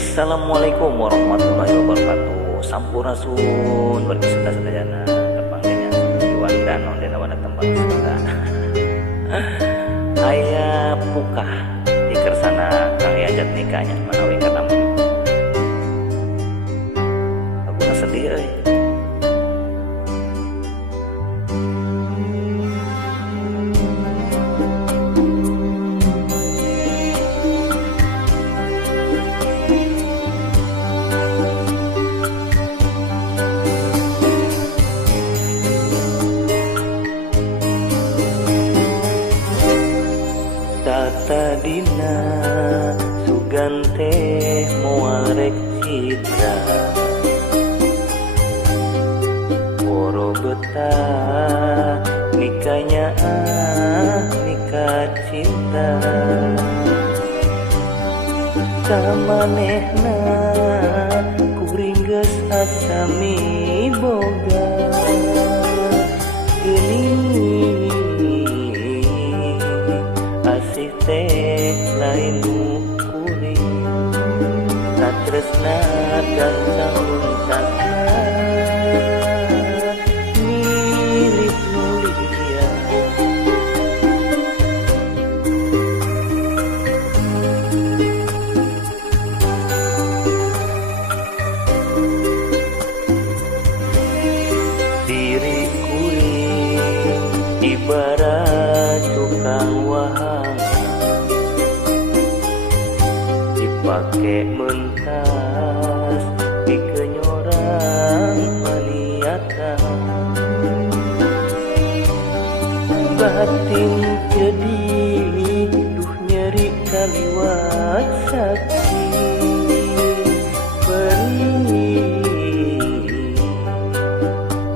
Assalamualaikum warahmatullahi wabarakatuh. Sampurasun berkesudah sedayana tepangganya Iwan dan ondena wana tempat sudah. Aya pukah di kersana kang ajat nikahnya manawi katamu. Aku sedih euy. Tadina sugante moal rek citra poro betah nikahnya nikah cinta samanehna kuring geus asami boga geuning asih teh lain kuring satresna gancang luncatna milik mulia diri kuring ibarat tukang wahang dipake mentas dikenyorang maniatan batin jadi duh nyeri kaliwat sakit perih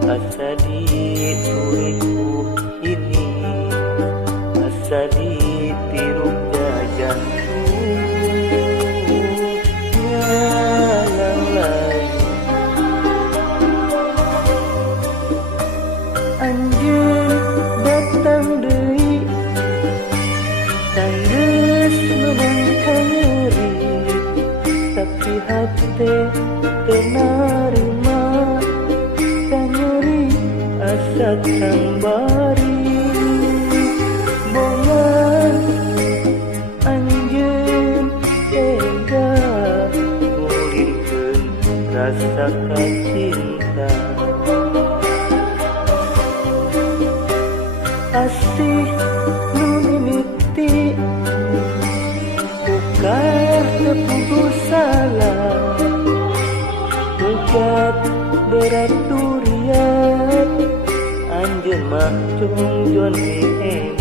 asa dituliku ini asa ditiru jajan anjeun datang deui tanggeus membangkang nyeri tapi hate teu narima ka nyeri asa sambari bongan anjeun tega ngulimkeun rasa kacinta asih nu mimiti bukan keputus salah begat berat durian anjeun mah cungjon emang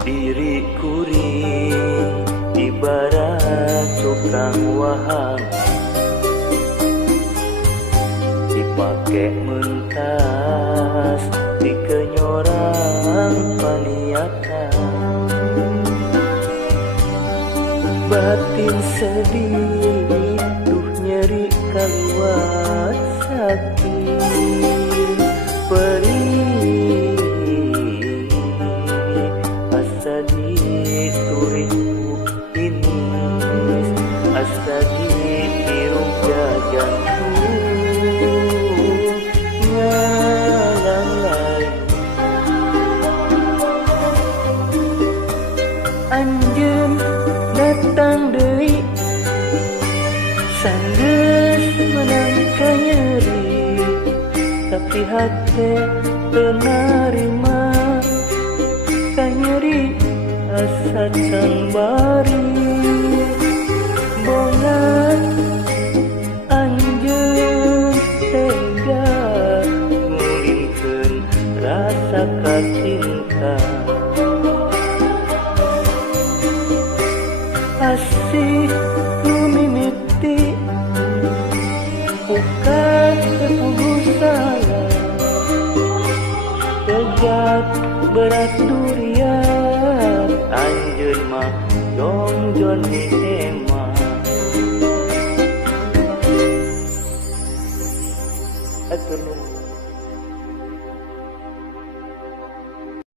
diri kuring ibarat tukang wahang dipake mentas dikenyorang paniatan batin sedih duh nyeri kaliwat sakit perih asa dituriku ini asa ditiru jajanku ngalang lain anjeun datang deui sanggeus menang ka nyeri tapi hate teu narima ka nyeri asa sambari bongan anjeun tega ngulimkeun rasa kacinta asih nu mimiti bukan keputus salah hajat berat durian anjeun mah jongjon hema atur nuhun.